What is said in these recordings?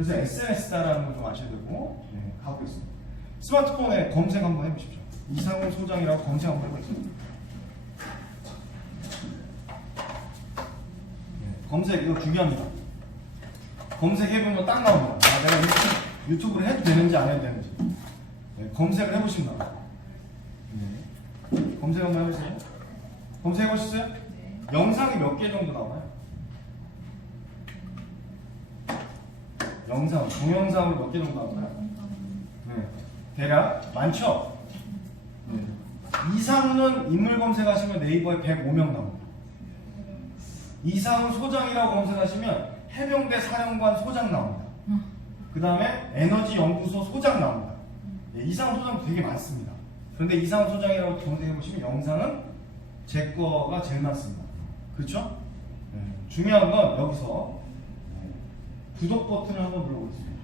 그래서 SNS다라는 걸 좀 아셔야 되고, 네, 가고 있습니다. 스마트폰에 검색 한번 해보십시오. 이상훈 소장이라고 검색 한번 해보세요. 네, 검색 이거 중요합니다. 검색해보면 딱 나옵니다. 아, 내가 유튜브를 해도 되는지 안 해도 되는지. 네, 검색을 해보시면 나와요. 네. 검색 한번 해보세요. 검색해보셨어요? 네. 영상이 몇 개 정도 나와요? 영상, 동영상으로 몇 개 정도 나올까요? 네. 대략 많죠? 네. 이상훈 인물 검색하시면 네이버에 105명 나옵니다. 이상훈 소장이라고 검색하시면 해병대 사령관 소장 나옵니다. 그 다음에 에너지 연구소 소장 나옵니다. 네, 이상훈 소장 되게 많습니다. 그런데 이상훈 소장이라고 검색해보시면 영상은 제 거가 제일 많습니다. 그렇죠? 네. 중요한 건 여기서 구독 버튼을 한번 눌러보겠습니다.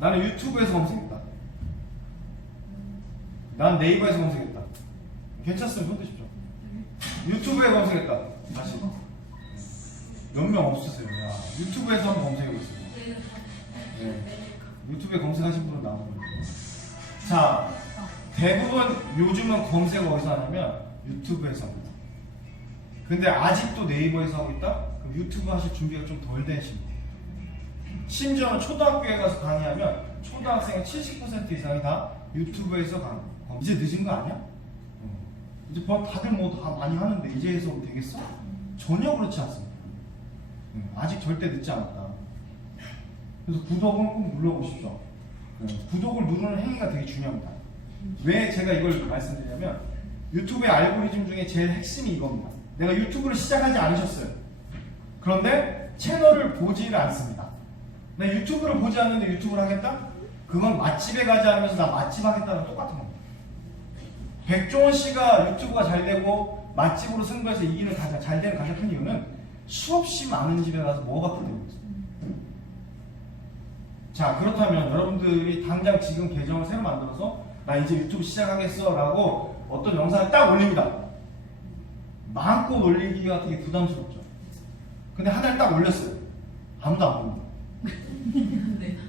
나는 유튜브에서 검색했다. 난 네이버에서 검색했다. 괜찮으면 손 드십시오. 유튜브에 검색했다. 다시. 몇 명 없으세요? 야, 유튜브에서 한번 검색해보겠습니다. 네. 유튜브에 검색하신 분은 나오는 거예요. 자, 대부분 요즘은 검색 어디서 하냐면 유튜브에서 합니다. 근데 아직도 네이버에서 하고 있다? 그럼 유튜브 하실 준비가 좀 덜 되십니다. 심지어는 초등학교에 가서 강의하면 초등학생의 70% 이상이 다 유튜브에서 강의. 이제 늦은 거 아니야? 이제 다들 뭐 다 많이 하는데 이제 해서 되겠어? 전혀 그렇지 않습니다. 아직 절대 늦지 않았다. 그래서 구독은 꼭 눌러보십시오. 구독을 누르는 행위가 되게 중요합니다. 왜 제가 이걸 말씀드리냐면 유튜브의 알고리즘 중에 제일 핵심이 이겁니다. 내가 유튜브를 시작하지 않으셨어요. 그런데 채널을 보지를 않습니다. 나 유튜브를 보지 않는데 유튜브를 하겠다? 그건 맛집에 가지 않으면서 나 맛집 하겠다는 똑같은 겁니다. 백종원 씨가 유튜브가 잘 되고 맛집으로 승부해서 이기는 가장 잘 되는 가장 큰 이유는 수없이 많은 집에 가서 뭐가 풀리고 있어요. 자, 그렇다면 여러분들이 당장 지금 계정을 새로 만들어서 나 이제 유튜브 시작하겠어 라고 어떤 영상을 딱 올립니다. 마음껏 올리기가 되게 부담스럽죠. 근데 하나를 딱 올렸어요. 아무도 안 봅니다.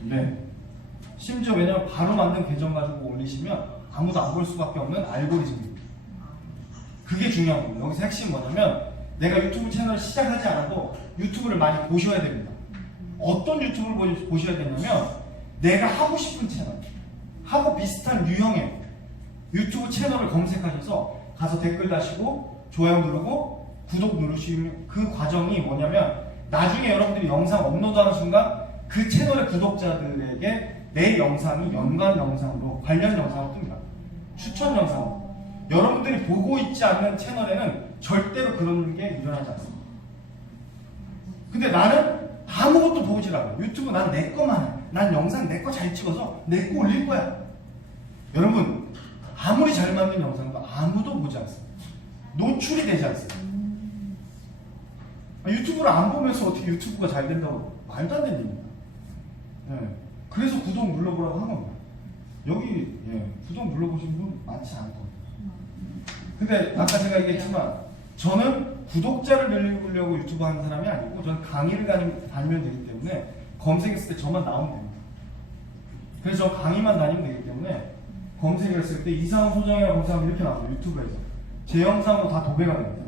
네. 심지어 왜냐면 바로 만든 계정 가지고 올리시면 아무도 안 볼 수밖에 없는 알고리즘입니다. 그게 중요한 겁니다. 여기서 핵심이 뭐냐면 내가 유튜브 채널을 시작하지 않아도 유튜브를 많이 보셔야 됩니다. 어떤 유튜브를 보셔야 되냐면 내가 하고 싶은 채널, 하고 비슷한 유형의 유튜브 채널을 검색하셔서 가서 댓글 다시고 좋아요 누르고 구독 누르시면 그 과정이 뭐냐면 나중에 여러분들이 영상 업로드하는 순간 그 채널의 구독자들에게 내 영상이 연관 영상으로 관련 영상으로 뜹니다. 추천 영상으로. 여러분들이 보고 있지 않는 채널에는 절대로 그런 게 일어나지 않습니다. 근데 나는 아무것도 보질 않아요. 유튜브 난 내 거만 해. 난 영상 내 거 잘 찍어서 내 거 올릴 거야. 여러분 아무리 잘 만든 영상도 아무도 보지 않습니다. 노출이 되지 않습니다. 유튜브를 안 보면서 어떻게 유튜브가 잘 된다고 말도 안 되는 일입니다. 네. 그래서 구독 눌러보라고 한 겁니다. 여기 구독 눌러보신 분 많지 않거든요. 근데 아까 제가 얘기했지만 저는 구독자를 늘리려고 유튜브 하는 사람이 아니고 저는 강의를 다니면 되기 때문에 검색했을 때 저만 나오면 됩니다. 그래서 저 강의만 다니면 되기 때문에 검색을 했을 때 이상훈 소장이라고 검색하면 이렇게 나와요. 유튜브에서 제 영상으로 다 도배가 됩니다.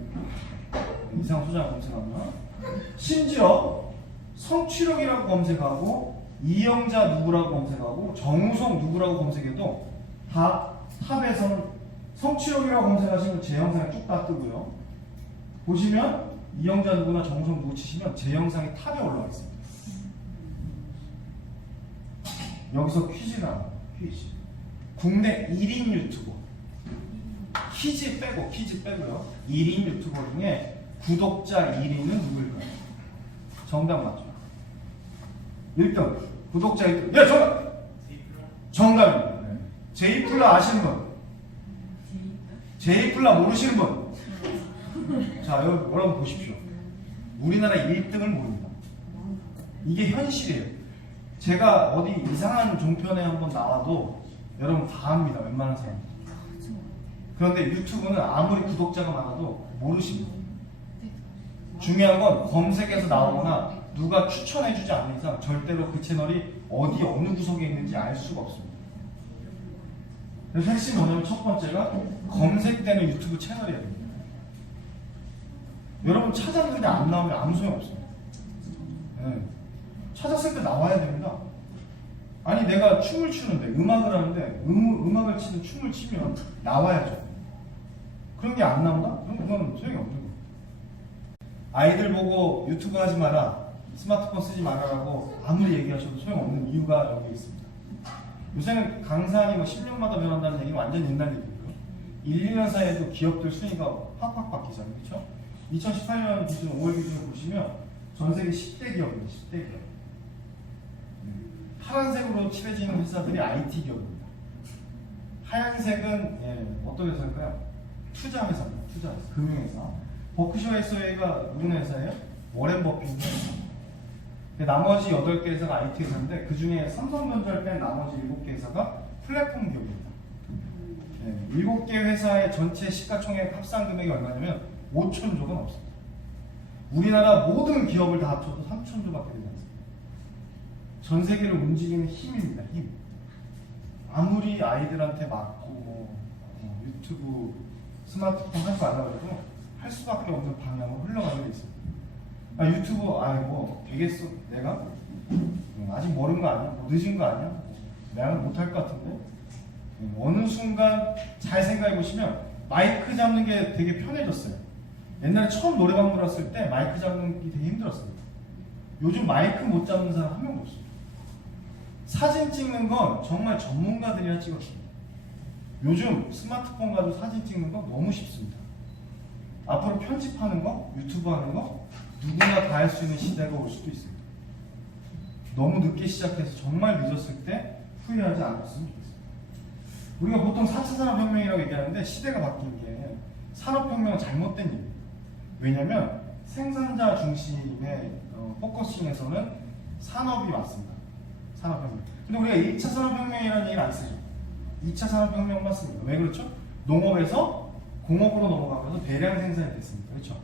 이상훈 소장 검색하면 심지어 성취력이라고 검색하고 이영자 누구라고 검색하고 정우성 누구라고 검색해도 다 탑에서는 성취력이라고 검색하시면 제 영상이 쭉 다 뜨고요. 보시면 이영자 누구나 정우성 누구 치시면 제 영상이 탑에 올라와 있습니다. 여기서 퀴즈가 나와요. 퀴즈. 국내 1인 유튜버. 퀴즈 빼고요. 1인 유튜버 중에 구독자 1위는 누구일까요? 정답 맞죠? 1등. 구독자 1등. 예, 정답입니다. 네. 제이플라 아시는 분? 제이플라 모르시는 분? 자, 여러분 보십시오. 우리나라 1등을 모릅니다. 이게 현실이에요. 제가 어디 이상한 종편에 한번 나와도 여러분 다 압니다. 웬만한 사람. 그런데 유튜브는 아무리 구독자가 많아도 모르십니다. 중요한 건 검색에서 나오거나 누가 추천해주지 않는 이상 절대로 그 채널이 어디 어느 구석에 있는지 알 수가 없습니다. 그래서 핵심 뭐냐면 첫 번째가 검색되는 유튜브 채널이어야 됩니다. 여러분 찾았는데 안 나오면 아무 소용없습니다. 네. 찾았을 때 나와야 됩니다. 아니 내가 춤을 추는데 음악을 하는데 음악을 치는 춤을 치면 나와야죠. 그런 게 안 나온다? 그럼 그건 소용이 없는 거예요. 아이들 보고 유튜브 하지 마라, 스마트폰 쓰지 마라라고 아무리 얘기하셔도 소용없는 이유가 여기 있습니다. 요새는 강산이 뭐 10년마다 변한다는 얘기는 완전 옛날 얘기고요. 1, 2년 사이에도 기업들 순위가 확확 바뀌잖아요. 그렇죠? 2018년 기준 5월 기준을 보시면 전 세계 10대 기업입니다. 10대 기업. 파란색으로 칠해지는 회사들이 IT 기업입니다. 하얀색은 어떤 회사일까요? 투자 회사입니다. 투자 회사, 금융회사. 버크셔 해서웨이가 누구 회사예요? 워렌 버핏의 회사. 나머지 8개 회사가 IT 회사인데 그 중에 삼성전자를 뺀 나머지 7개 회사가 플랫폼 기업입니다. 7개 회사의 전체 시가총액 합산 금액이 얼마냐면 5천조가 넘습니다. 우리나라 모든 기업을 다 합쳐도 3천조밖에 되지 않습니다. 전 세계를 움직이는 힘입니다. 힘. 아무리 아이들한테 맞고 유튜브, 스마트폰 할 거 알아도 할 수밖에 없는 방향으로 흘러가게 돼 있습니다. 유튜브 뭐 되겠어? 내가 아직 모르는 거 아니야? 뭐 늦은 거 아니야? 내가 못할 것 같은데? 어느 순간 잘 생각해 보시면 마이크 잡는 게 되게 편해졌어요. 옛날에 처음 노래방 들었을 때 마이크 잡는 게 되게 힘들었어요. 요즘 마이크 못 잡는 사람 한 명도 없어요. 사진 찍는 건 정말 전문가들이나 찍었습니다. 요즘 스마트폰 가지고 사진 찍는 거 너무 쉽습니다. 앞으로 편집하는 거, 유튜브 하는 거 누구나 다 할 수 있는 시대가 올 수도 있습니다. 너무 늦게 시작해서 정말 늦었을 때 후회하지 않았으면 좋겠습니다. 우리가 보통 4차 산업혁명이라고 얘기하는데 시대가 바뀐 게 산업혁명은 잘못된 일입니다. 왜냐하면 생산자 중심의 포커싱에서는 산업이 맞습니다. 산업혁명. 근데 우리가 1차 산업혁명이라는 얘기를 안 쓰죠. 2차 산업혁명만 씁니다. 왜 그렇죠? 농업에서 공업으로 넘어가면서 대량 생산이 됐습니다. 그렇죠?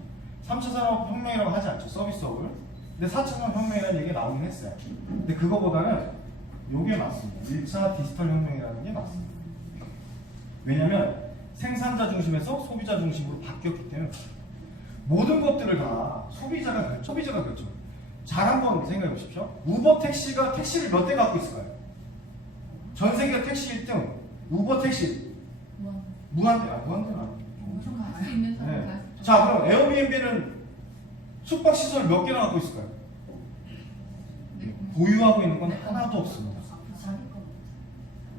3차 산업혁명이라고 하지 않죠. 서비스업을. 근데 4차 산업혁명이라는 얘기가 나오긴 했어요. 근데 그거보다는 이게 맞습니다. 1차 디지털 혁명이라는 게 맞습니다. 왜냐면 생산자 중심에서 소비자 중심으로 바뀌었기 때문에 모든 것들을 다 소비자가 결정. 잘 한번 생각해 보십시오. 우버 택시가 택시를 몇 대 갖고 있을까요? 전 세계 택시 1등. 우버 택시. 무한대. 무한대는 아니죠. 할수 있는 사람 다. 자, 그럼 에어비앤비는 숙박시설 몇 개나 갖고 있을까요? 보유하고 있는 건 하나도 없습니다.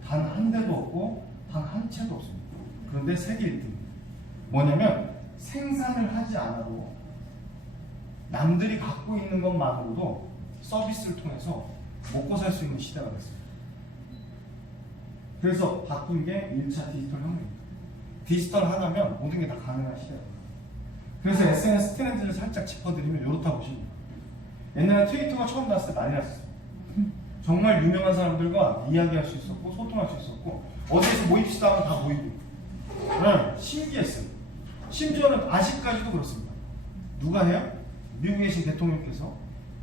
단 한 대도 없고 단 한 채도 없습니다. 그런데 세계 1등. 뭐냐면 생산을 하지 않아도 남들이 갖고 있는 것만으로도 서비스를 통해서 먹고 살 수 있는 시대가 됐습니다. 그래서 바뀐 게 1차 디지털 혁명입니다. 디지털 하나면 모든 게 다 가능한 시대입니다. 그래서 SNS 트렌드를 살짝 짚어드리면 이렇다 보시면 돼요. 옛날에 트위터가 처음 나왔을 때 난리 났어요. 정말 유명한 사람들과 이야기할 수 있었고 소통할 수 있었고 어디에서 모입시다 하면 다 모이고 신기했어요. 심지어는 아직까지도 그렇습니다. 누가 해요? 미국에 계신 대통령께서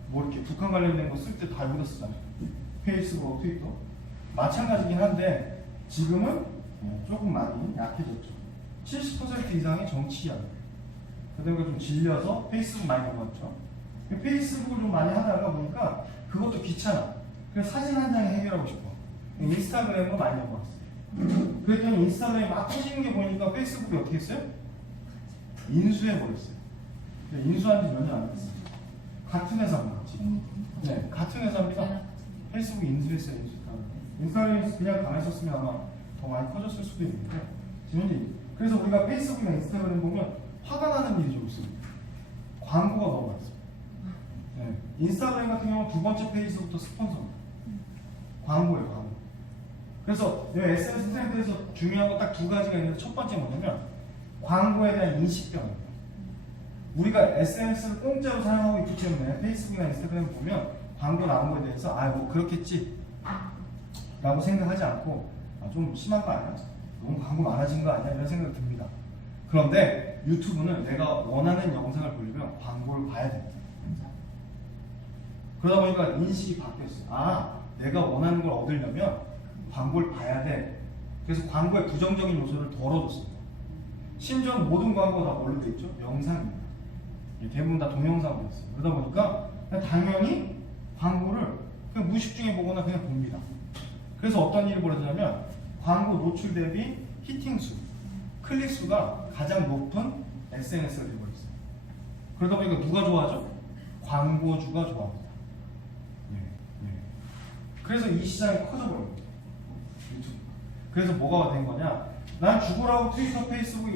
뭐 이렇게 북한 관련된 거 쓸 때 다 여기다 쓰잖아요. 페이스북, 트위터. 마찬가지긴 한데 지금은 조금 많이 약해졌죠. 70% 이상이 정치 이야기. 그다음에 좀 질려서 페이스북 많이 넘어갔죠. 페이스북을 좀 많이 하다가 보니까 그것도 귀찮아. 그래서 사진 한 장에 해결하고 싶어. 인스타그램도 많이 넘어갔어요. 그랬더니 인스타그램이 막 터지는 게 보니까 페이스북이 어떻게 했어요? 인수해버렸어요. 인수한 지 몇 년 안 됐어요. 같은 회사입니다. 지금. 네, 같은 회사입니다. 페이스북 인수했어요. 인스타그램이 그냥 가만있었으면 아마 더 많이 커졌을 수도 있는데 지금 현재 그래서 우리가 페이스북이나 인스타그램 보면 화가 나는 일이 좀 있습니다. 광고가 너무 많습니다. 네. 인스타그램 같은 경우는 두 번째 페이지부터 스폰서입니다. 광고예요, 광고. 그래서 SNS 트렌드에서 중요한 거 딱 두 가지가 있는데 첫 번째 뭐냐면 광고에 대한 인식병입니다. 우리가 SNS를 공짜로 사용하고 있기 때문에 페이스북이나 인스타그램 보면 광고 나온 거에 대해서 뭐 그렇겠지 라고 생각하지 않고 좀 심한 거 아니야? 너무 광고 많아진 거 아니야? 이런 생각이 듭니다. 그런데 유튜브는 내가 원하는 영상을 보려면 광고를 봐야 됩니다. 그러다 보니까 인식이 바뀌었어요. 아, 내가 원하는 걸 얻으려면 광고를 봐야 돼. 그래서 광고의 부정적인 요소를 덜어줬습니다. 심지어 모든 광고가 다 뭘로 돼 있죠? 영상입니다. 대부분 다 동영상으로 있어요. 그러다 보니까 그냥 당연히 광고를 그냥 무의식 중에 보거나 그냥 봅니다. 그래서 어떤 일이 벌어지냐면 광고 노출 대비 히팅 수, 클릭 수가 가장 높은 SNS가 되어버렸어요. 그러다 보니까 누가 좋아하죠? 광고주가 좋아합니다. 그래서 이 시장이 커져버립니다. 유튜브. 그래서 뭐가 된 거냐? 난 죽으라고 트위터, 페이스북,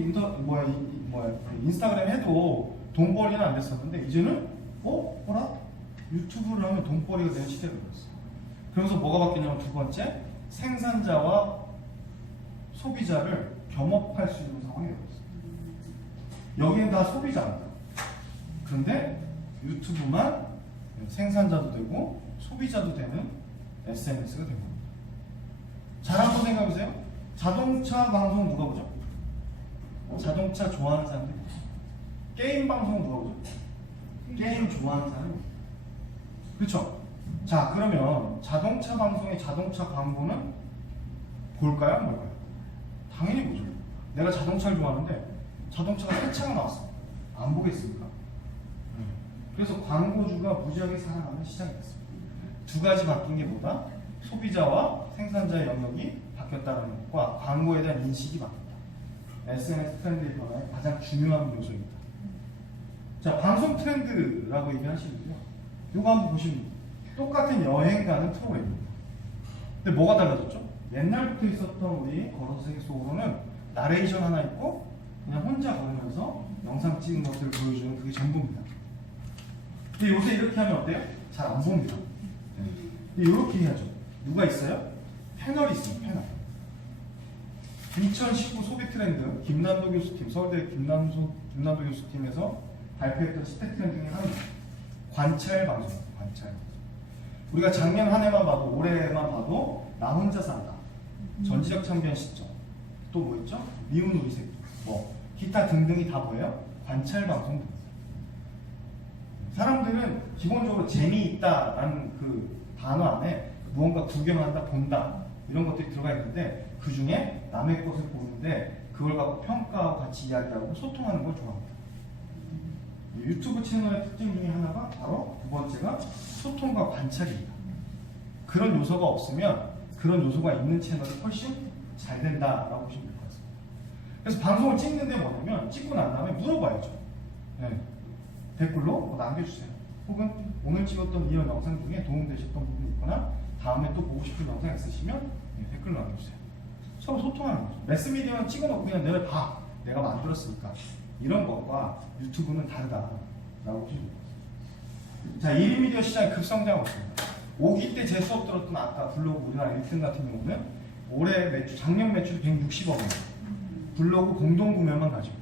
인스타그램 해도 돈벌이는 안 됐었는데 이제는 뭐라? 유튜브를 하면 돈벌이가 되는 시대가 되었어요. 그러면서 뭐가 바뀌냐면 두 번째, 생산자와 소비자를 겸업할 수 있는 상황이 되었어요. 여기는 다 소비자입니다. 그런데 유튜브만 생산자도 되고 소비자도 되는 SNS가 된 겁니다. 잘 한번 생각해보세요. 자동차 방송 누가 보죠? 자동차 좋아하는 사람들. 게임 방송 누가 보죠? 게임 좋아하는 사람이. 그렇죠? 자, 그러면 자동차 방송의 자동차 광고는 볼까요? 안 볼까요? 당연히 보죠. 내가 자동차를 좋아하는데 자동차가 새 차가 나왔어. 안 보겠습니까? 그래서 광고주가 무지하게 살아가는 시장이 됐습니다. 두 가지 바뀐 게 뭐다? 소비자와 생산자의 영역이 바뀌었다는 것과 광고에 대한 인식이 바뀌었다. SNS 트렌드의 변화의 가장 중요한 요소입니다. 자, 방송 트렌드라고 얘기하시는데요. 이거 한번 보시면 똑같은 여행 가는 프로그램입니다. 근데 뭐가 달라졌죠? 옛날부터 있었던 우리 걸어서 세계 속으로는 나레이션 하나 있고 그냥 혼자 걸으면서 영상 찍은 것들을 보여주는 그게 전부입니다. 근데 요새 이렇게 하면 어때요? 잘 안 봅니다. 이렇게 해야죠. 누가 있어요? 패널이 있어요. 패널. 2019 소비 트렌드 김난도 교수팀, 서울대 김난도 교수팀에서 발표했던 10대 트렌드 중에 하나입니다. 관찰 방송. 관찰. 우리가 작년 한 해만 봐도 올해만 봐도 나 혼자 산다. 전지적 참견 시점. 또 뭐 있죠? 미운 우리 새끼. 기타 등등이 다 뭐예요? 관찰 방송. 사람들은 기본적으로 재미있다라는 그 단어 안에 무언가 구경한다, 본다 이런 것들이 들어가 있는데 그 중에 남의 것을 보는데 그걸 갖고 평가하고 같이 이야기하고 소통하는 걸 좋아합니다. 유튜브 채널의 특징 중에 하나가 바로 두 번째가 소통과 관찰입니다. 그런 요소가 없으면 그런 요소가 있는 채널이 훨씬 잘 된다라고 보시면 될 것 같습니다. 그래서 방송을 찍는데 뭐냐면 찍고 난 다음에 물어봐야죠. 댓글로 남겨주세요. 혹은 오늘 찍었던 이런 영상 중에 도움되셨던 부분이 있거나 다음에 또 보고 싶은 영상 있으시면 댓글로 남겨주세요. 서로 소통하는 거죠. 매스미디어는 찍어놓고 그냥 내가 봐. 내가 만들었으니까. 이런 것과 유튜브는 다르다라고 보시면 됩니다. 자, 1인 미디어 시장이 급성장하고 있습니다. 5기 때 제 수업 들었던 아까 블로그 우리나라 1등 같은 경우는 올해 매출, 작년 매출 160억 원. 블로그 공동구매만 가지고.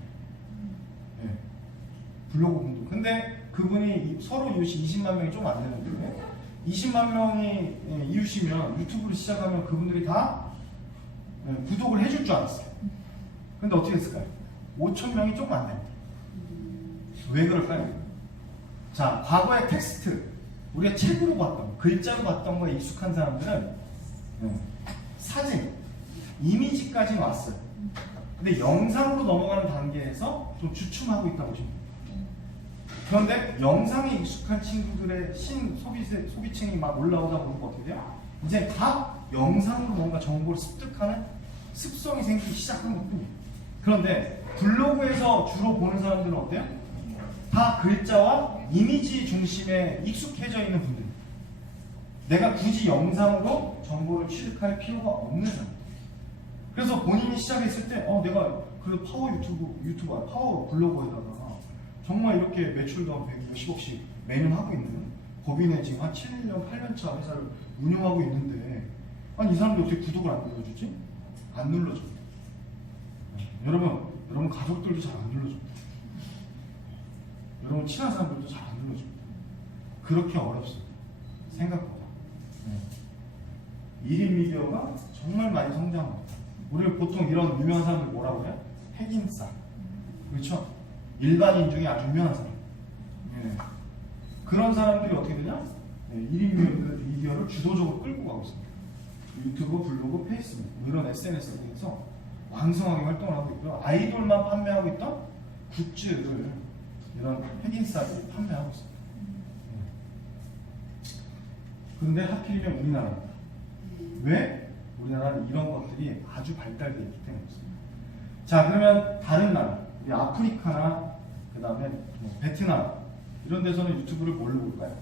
블로그 공동. 근데 그분이 서로 이웃이 20만 명이 좀 안 되는데 20만 명이 이웃이면 유튜브를 시작하면 그분들이 다 구독을 해줄 줄 알았어요. 근데 어떻게 됐을까요? 5천 명이 좀 안 됩니다. 왜 그럴까요? 자, 과거의 텍스트, 우리가 책으로 봤던 거, 글자로 봤던 거에 익숙한 사람들은 사진, 이미지까지는 왔어요. 근데 영상으로 넘어가는 단계에서 좀 주춤하고 있다고 보시면 됩니다. 그런데 영상에 익숙한 친구들의 소비층이 막 올라오다 보니까 어떻게 돼요? 이제 다 영상으로 뭔가 정보를 습득하는 습성이 생기기 시작한 것뿐이에요. 그런데 블로그에서 주로 보는 사람들은 어때요? 다 글자와 이미지 중심에 익숙해져 있는 분들. 내가 굳이 영상으로 정보를 취득할 필요가 없는 사람. 그래서 본인이 시작했을 때 내가 그 파워 유튜버, 파워 블로거에다가 정말 이렇게 매출도 한 160억씩 매년 하고 있는 법인에 지금 한 7년, 8년차 회사를 운영하고 있는데 아니 이 사람들 어떻게 구독을 안 눌러주지? 안 눌러줍니다. 여러분 가족들도 잘 안 눌러줍니다. 여러분 친한 사람들도 잘 안 눌러줍니다. 그렇게 어렵습니다. 생각보다. 1인 미디어가 정말 많이 성장합니다. 우리 보통 이런 유명한 사람들 뭐라고 해요? 핵인싸. 그렇죠? 일반인 중에 아주 유명한 사람. 그런 사람들이 어떻게 되냐? 1인 미디어를 주도적으로 끌고 가고 있습니다. 유튜브, 블로그, 페이스북 이런 SNS에 대해서 왕성하게 활동을 하고 있고요. 아이돌만 판매하고 있던 굿즈를 이런 핵인싸들이 판매하고 있습니다. 그런데 하필이면 우리나라입니다. 왜? 우리나라는 이런 것들이 아주 발달되어 있기 때문입니다. 자, 그러면 다른 나라, 우리 아프리카나 그 다음에 베트남 이런 데서는 유튜브를 뭘로 볼까요?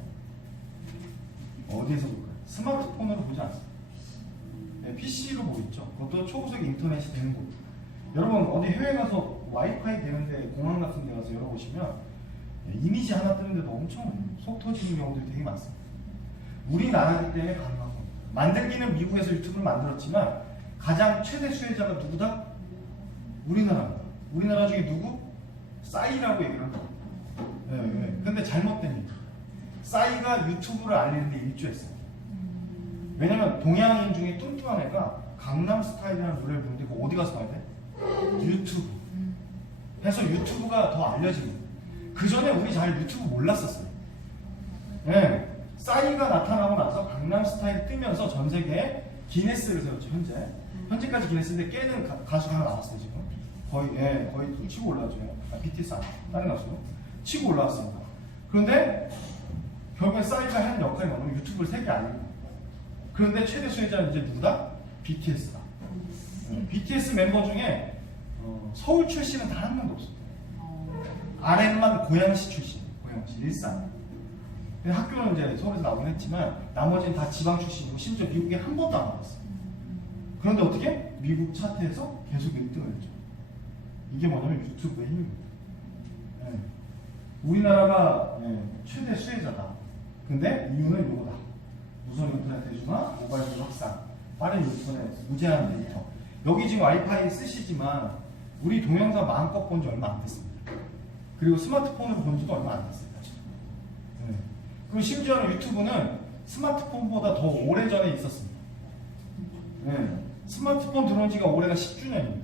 어디에서 볼까요? 스마트폰으로 보지 않습니다. PC로 보겠죠. 그것도 초고속 인터넷이 되는 곳. 여러분 어디 해외 가서 와이파이 되는데 공항 같은 데 가서 열어보시면 이미지 하나 뜨는데도 엄청 속 터지는 경우들이 되게 많습니다. 우리나라이기 때문에 가능한 겁니다. 만들기는 미국에서 유튜브를 만들었지만 가장 최대 수혜자가 누구다? 우리나라입니다. 우리나라 중에 누구? 싸이라고 얘기를 합니다. 근데 잘못됩니다. 싸이가 유튜브를 알리는데 일조했어요. 왜냐면 동양인 중에 뚱뚱한 애가 강남스타일이라는 노래를 부르는데 그거 어디 가서 봐야 돼? 유튜브. 그래서 유튜브가 더 알려집니다. 그 전에 우리 잘 유튜브 몰랐었어요. 싸이가 나타나고 나서 강남스타일 뜨면서 전 세계에 기네스를 세웠죠. 현재까지 기네스인데 깨는 가수가 하나 나왔어요. 지금 거의 치고 올라왔죠. BTS 다른 가수 치고 올라왔습니다. 그런데 결국에 싸이가 한 역할이 뭐냐면 유튜브를 세계 알리고, 그런데 최대 수혜자는 이제 누구다? BTS다. BTS 멤버 중에 서울 출신은 단 한 명도 없습니다. RM만 고양시 출신, 고양시 일산. 학교는 이제 서울에서 나오긴 했지만 나머지는 다 지방 출신이고 심지어 미국에 한 번도 안 가봤어요. 그런데 어떻게? 미국 차트에서 계속 1등을 했죠. 이게 뭐냐면 유튜브의 힘입니다. 우리나라가 최대 수혜자다. 근데 이유는 이거다. 무선 인터넷 대중화, 모바일 기술 확산, 빠른 인터넷, 무제한 데이터. 여기 지금 와이파이 쓰시지만 우리 동영상 마음껏 본 지 얼마 안 됐습니다. 그리고 스마트폰으로 본 지도 얼마 안 됐습니다. 그리고 심지어는 유튜브는 스마트폰보다 더 오래전에 있었습니다. 스마트폰 들어온 지가 올해가 10주년입니다.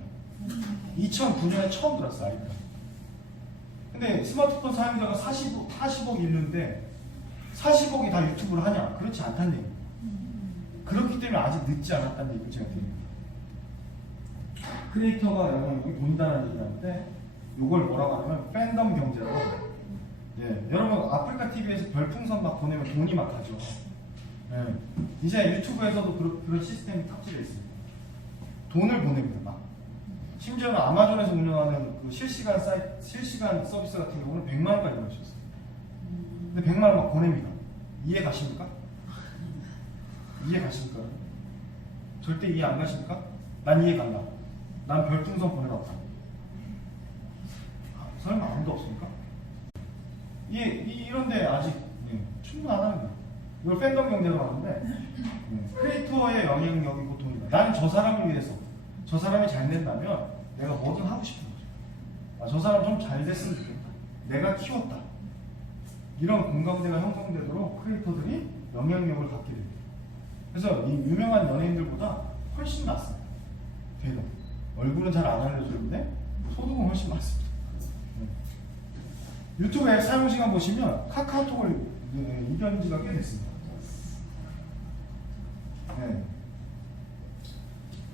2009년에 처음 들었어요, 아이폰. 근데 스마트폰 사용자가 40억 있는데 40억이 다 유튜브를 하냐? 그렇지 않다는 얘기입니다. 그렇기 때문에 아직 늦지 않았다는 얘기를 제가 드립니다. 크리에이터가 영향력이 본다는 얘기를 하는데 이걸 뭐라고 하냐면 팬덤 경제라고 합니다. 여러분 아프리카 TV에서 별풍선 막 보내면 돈이 막 가죠. 이제 유튜브에서도 그런 시스템이 탑재되어 있습니다. 돈을 보냅니다. 막. 심지어는 아마존에서 운영하는 그 실시간 서비스 같은 경우는 100만 원까지 받을 수 있어요. 근데 100만 원 막 보냅니다. 이해 가십니까? 이해 가십니까? 절대 이해 안 가십니까? 난 이해 간다. 난 별풍선 보내봤다. 설마 아무도 없습니까? 이런데 아직 충분하다는 거예요. 이걸 팬덤 경제로 하는데 크리에이터의 영향력이고 돈이다. 나는 저 사람을 위해서 저 사람이 잘 된다면 내가 뭐든 하고 싶은 거죠. 저 사람 좀 잘 됐으면 좋겠다. 내가 키웠다. 이런 공감대가 형성되도록 크리에이터들이 영향력을 갖게 됩니다. 그래서 이 유명한 연예인들보다 훨씬 낫습니다. 대도 얼굴은 잘 안 알려주는데 소득은 훨씬 많습니다. 유튜브 앱 사용 시간 보시면 카카오톡을 이견 지가 꽤 됐습니다.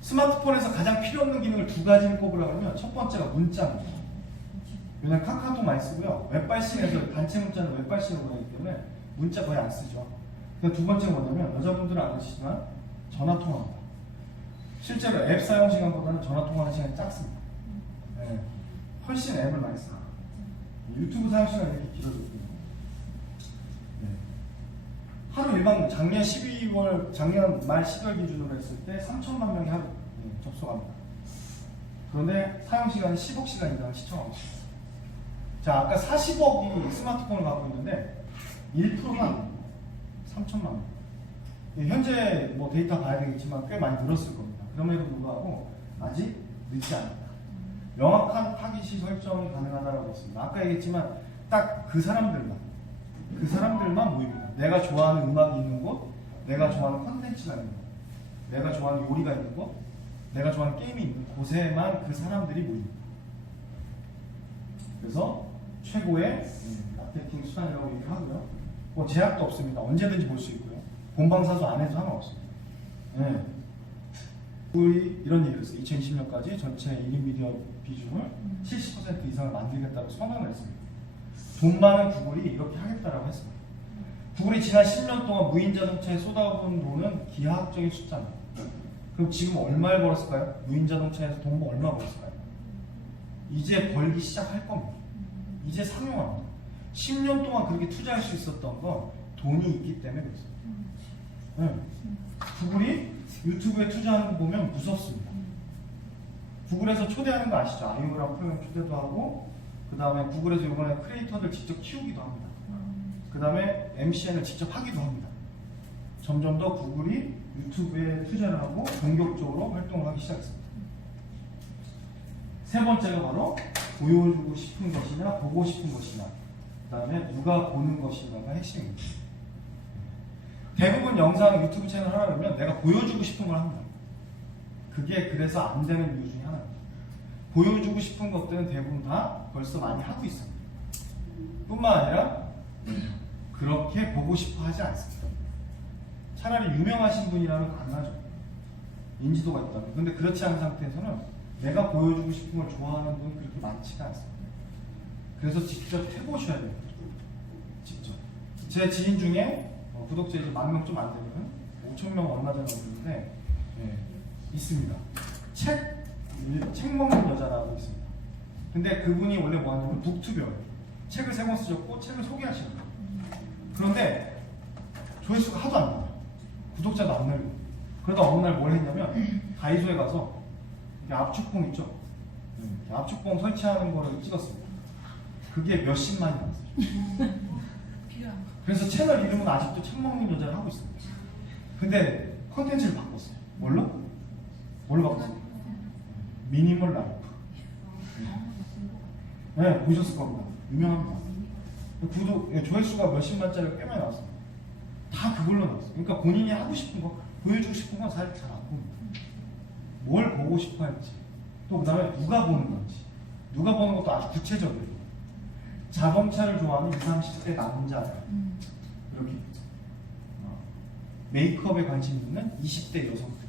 스마트폰에서 가장 필요 없는 기능을 두 가지를 꼽으라고 하면 첫 번째가 문자입니다. 왜냐면 카카오톡 많이 쓰고요. 웹발신에서 단체 문자는 웹발신으로 보내기 때문에 문자 거의 안 쓰죠. 두 번째가 뭐냐면 여자분들은 안 하시지만 전화통화입니다. 실제로 앱 사용 시간보다는 전화통화하는 시간이 작습니다. 훨씬 앱을 많이 씁니다. 유튜브 사용 시간이 이렇게 길어졌고요. 하루 일반 작년 말 12월 기준으로 했을 때 3천만 명이 하루 접속합니다. 그런데 사용 시간은 10억 시간 이상 시청하고 있습니다. 자, 아까 40억이 스마트폰을 갖고 있는데 1%가 3천만 명. 현재 뭐 데이터 봐야 되겠지만 꽤 많이 늘었을 겁니다. 그럼에도 불구하고 아직 늦지 않았다. 명확한 타깃이 설정이 가능하다고 했습니다. 아까 얘기했지만 딱 그 사람들만 모입니다. 내가 좋아하는 음악이 있는 곳, 내가 좋아하는 콘텐츠가 있는 곳, 내가 좋아하는 요리가 있는 곳, 내가 좋아하는 게임이 있는 곳에만 그 사람들이 모입니다. 그래서 최고의 마케팅 수단이라고 얘기하고요. 뭐 제약도 없습니다. 언제든지 볼 수 있고요. 본방사수 안 해도 상관없습니다. 네. 우리 이런 얘기를 했어요. 2020년까지 전체 1인 미디어 비중을 70% 이상을 만들겠다고 선언을 했습니다. 돈 많은 구글이 이렇게 하겠다라고 했습니다. 구글이 지난 10년 동안 무인 자동차에 쏟아부은 돈은 기하학적인 숫자입니다. 그럼 지금 얼마를 벌었을까요? 무인 자동차에서 돈 얼마 벌었을까요? 이제 벌기 시작할 겁니다. 이제 상용합니다. 10년 동안 그렇게 투자할 수 있었던 건 돈이 있기 때문에 그랬어요. 네. 구글이 유튜브에 투자하는 거 보면 무섭습니다. 구글에서 초대하는 거 아시죠? 아이오라는 프로그램 초대도 하고, 그 다음에 구글에서 이번에 크리에이터들 직접 키우기도 합니다. 그 다음에 MCN을 직접 하기도 합니다. 점점 더 구글이 유튜브에 투자를 하고 본격적으로 활동을 하기 시작했습니다. 세 번째가 바로 보여주고 싶은 것이냐 보고 싶은 것이냐, 그 다음에 누가 보는 것이냐가 핵심입니다. 대부분 영상 유튜브 채널 하려면 내가 보여주고 싶은 걸 합니다. 그게 그래서 안 되는 이유 중에 하나입니다. 보여주고 싶은 것들은 대부분 다 벌써 많이 하고 있습니다. 뿐만 아니라 그렇게 보고 싶어 하지 않습니다. 차라리 유명하신 분이라면 가능하죠. 인지도가 있다면. 근데 그렇지 않은 상태에서는 내가 보여주고 싶은 걸 좋아하는 분이 그렇게 많지가 않습니다. 그래서 직접 해보셔야 됩니다. 직접. 제 지인 중에 구독자 이제 10,000명 좀 안 되면 5,000명 얼마 전에 오는데 있습니다. 책 먹는 여자라고 있습니다. 근데 그분이 원래 뭐 하냐면 북투벼예요. 책을 3권 쓰셨고 책을 소개하시는 거예요. 그런데 조회수가 하도 안 나와요. 구독자도 안 늘고. 그러다 어느 날 뭘 했냐면 다이소에 가서 압축봉 있죠? 압축봉 설치하는 거를 찍었습니다. 그게 몇십만이 나왔어요. 그래서 채널 이름은 아직도 책 먹는 여자를 하고 있습니다. 근데 컨텐츠를 바꿨어요. 뭘로 바꿨어요? 미니멀 라이프. 네, 보셨을 겁니다. 유명합니다. 조회수가 몇십만짜리가 꽤 많이 나왔습니다. 다 그걸로 나왔어요. 그러니까 본인이 하고 싶은 거, 보여주고 싶은 건 사실 잘 안 봅니다. 뭘 보고 싶어 할지, 또 그 다음에 누가 보는 건지, 누가 보는 것도 아주 구체적이에요. 자동차를 좋아하는 20, 30대 남자, 이렇게 메이크업에 관심 있는 20대 여성들,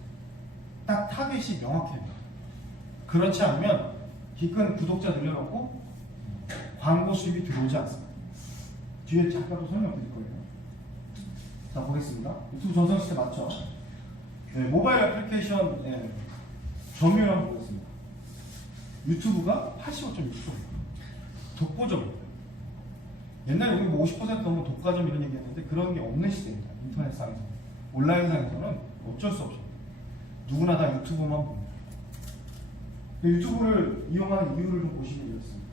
딱 타겟이 명확해요. 그렇지 않으면 기껏 구독자 늘려놓고 광고 수입이 들어오지 않습니다. 뒤에 잠깐 또 설명드릴 거예요. 자, 보겠습니다. 유튜브 전성 시대 맞죠? 네, 모바일 애플리케이션 점유율 한번 보겠습니다. 유튜브가 85.6%입니다. 독보적입니다. 옛날에 우리 뭐 50% 넘는 독과점 이런 얘기 했는데 그런 게 없는 시대입니다. 인터넷상에서. 온라인상에서는 어쩔 수 없습니다. 누구나 다 유튜브만 봅니다. 유튜브를 이용하는 이유를 좀 보시면 이렇습니다.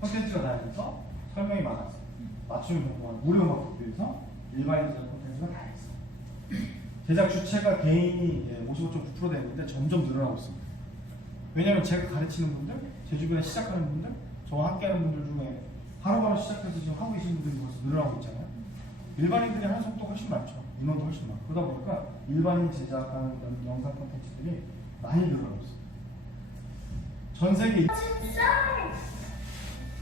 콘텐츠가 다양해서 설명이 많았어요. 맞춤형 정보와 무료 음악 비해서 일반인들 콘텐츠가 다양했어요. 제작 주체가 개인이 55.9% 됐는데 점점 늘어나고 있습니다. 왜냐하면 제가 가르치는 분들, 제 주변에 시작하는 분들, 저와 함께하는 분들 중에 바로바로 시작해서 지금 하고 계신 분들이 벌써 늘어나고 있잖아요. 일반인들이 하는 속도가 훨씬 많죠. 인원도 훨씬 많고. 그러다 보니까 일반인 제작하는 영상 콘텐츠들이 많이 늘어나고 있습니다. 전 세계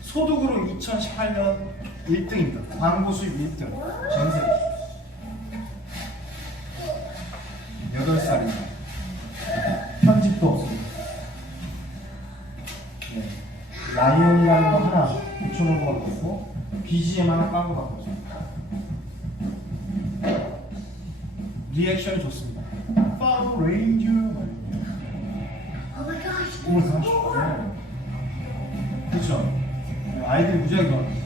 소득으로 2018년 1등입니다. 광고 수입 1등. 전 세계. 8살입니다. 편집도 없습니다. 네. 라이온이라는 거 하나 붙여놓은 것 같고 BGM 하나 깐 것 같고 리액션이 좋습니다. 파워 레인저 오늘 30분. 그렇죠. 아이들이 무지하게 좋아합니다.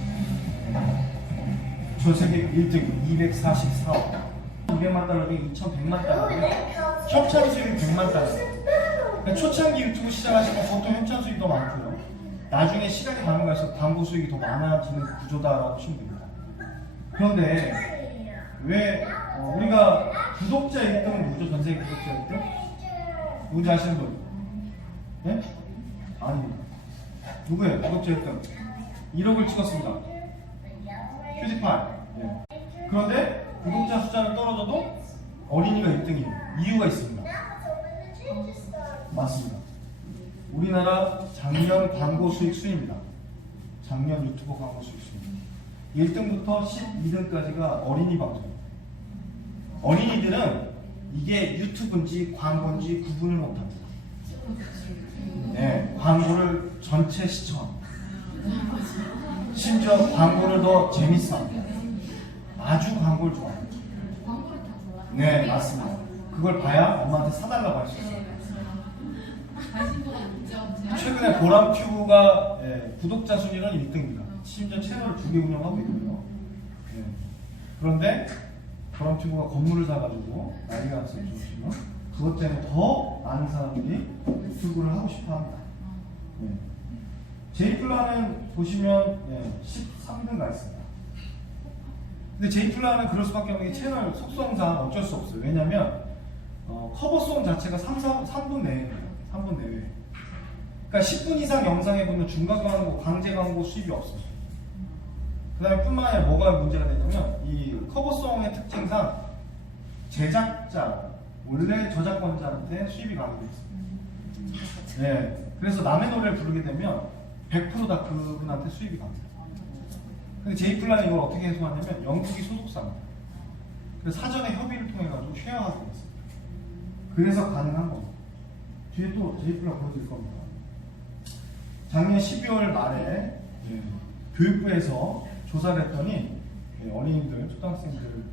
전 세계 1등 244억 200만 달러 중에 2100만 달러인데 협찬 수익이 100만 달러. 그러니까 초창기 유튜브 시작하시면 보통 협찬 수익이 더 많고요. 나중에 시간이 가는 갈수록 광고 수익이 더 많아지는 구조다라고 보시면 됩니다. 그런데 왜 우리가 구독자 1등은 누구죠? 전 세계 구독자 1등? 누군지 아시는 분? 네? 아닙니다. 누구예요? 구독자 1등 1억을 찍었습니다. 퓨디파이. 네. 그런데 구독자 숫자는 떨어져도 어린이가 1등이에요. 이유가 있습니다. 맞습니다. 우리나라 작년 광고 수익 순입니다. 작년 유튜버 광고 수익 순. 1등부터 12등까지가 어린이 방송. 어린이들은 이게 유튜브인지 광고인지 구분을 못합니다. 네, 광고를 전체 시청합니다. 심지어 광고를 더 재밌어합니다. 아주 광고를 좋아합니다. 광고를 다 좋아. 네, 맞습니다. 그걸 봐야 엄마한테 사달라고 할 수 있어요. 관심도가 높죠. 최근에 보람튜브가 구독자 순위는 1등입니다. 심지어 채널을 2개 운영하고 있고요. 예. 그런데 보람튜브가 건물을 사가지고 난리가 났어요. 지금 그것 때문에 더 많은 사람들이 유튜브를 하고 싶어합니다. 예. 제이플라는 보시면 13등 가 있습니다. 근데 제이플라는 그럴 수밖에 없는 게 채널 속성상 어쩔 수 없어요. 왜냐면 커버송 자체가 3분 내외입니다. 3분 내외. 그러니까 10분 이상 영상에 보면 중간 광고, 강제 광고 수입이 없어요. 그 다음에 뿐만 아니라 뭐가 문제가 되냐면 이 커버송의 특징상 제작자, 원래 저작권자한테 수입이 가게 돼 있습니다. 네, 그래서 남의 노래를 부르게 되면 100% 다 그분한테 수입이 갑니다. 근데 제이플라는 이걸 어떻게 해소하냐면 영국이 소속사입니다. 그래서 사전에 협의를 통해 가지고 쉐어하게 됐습니다. 그래서 가능한 겁니다. 뒤에 또 제이플라 보여드릴 겁니다. 작년 12월 말에 교육부에서 조사를 했더니 어린이들, 초등학생들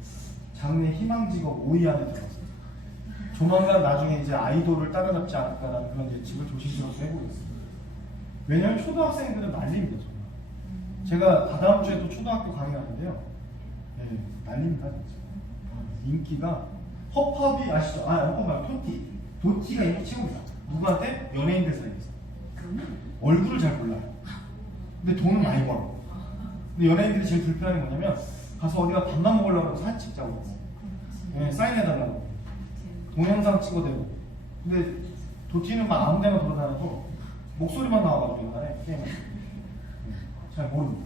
장래 희망 직업 5위 안에 들어갔습니다. 조만간 나중에 이제 아이돌을 따라잡지 않을까라는 그런 예측을 조심스럽게 해보고 있습니다. 왜냐하면 초등학생들은 난립니다. 정말. 제가 다다음 주에도 초등학교 강의하는데요. 네, 난립니다. 진짜. 인기가 힙합이 아시죠? 힙합 말고 토티. 도티가 인기 최고입니다. 누구한테? 연예인들 사이에서. 얼굴을 잘 몰라요. 근데 돈은 많이 벌어. 근데 연예인들이 제일 불편한 게 뭐냐면 가서 어디가 밥만 먹으려고 하면 사진 찍자고 네, 사인해달라고 동영상 찍어대고. 근데 도티는 막 아무 데나 돌아다니고 목소리만 나와가지고 옛날에 게임을 잘 모릅니다.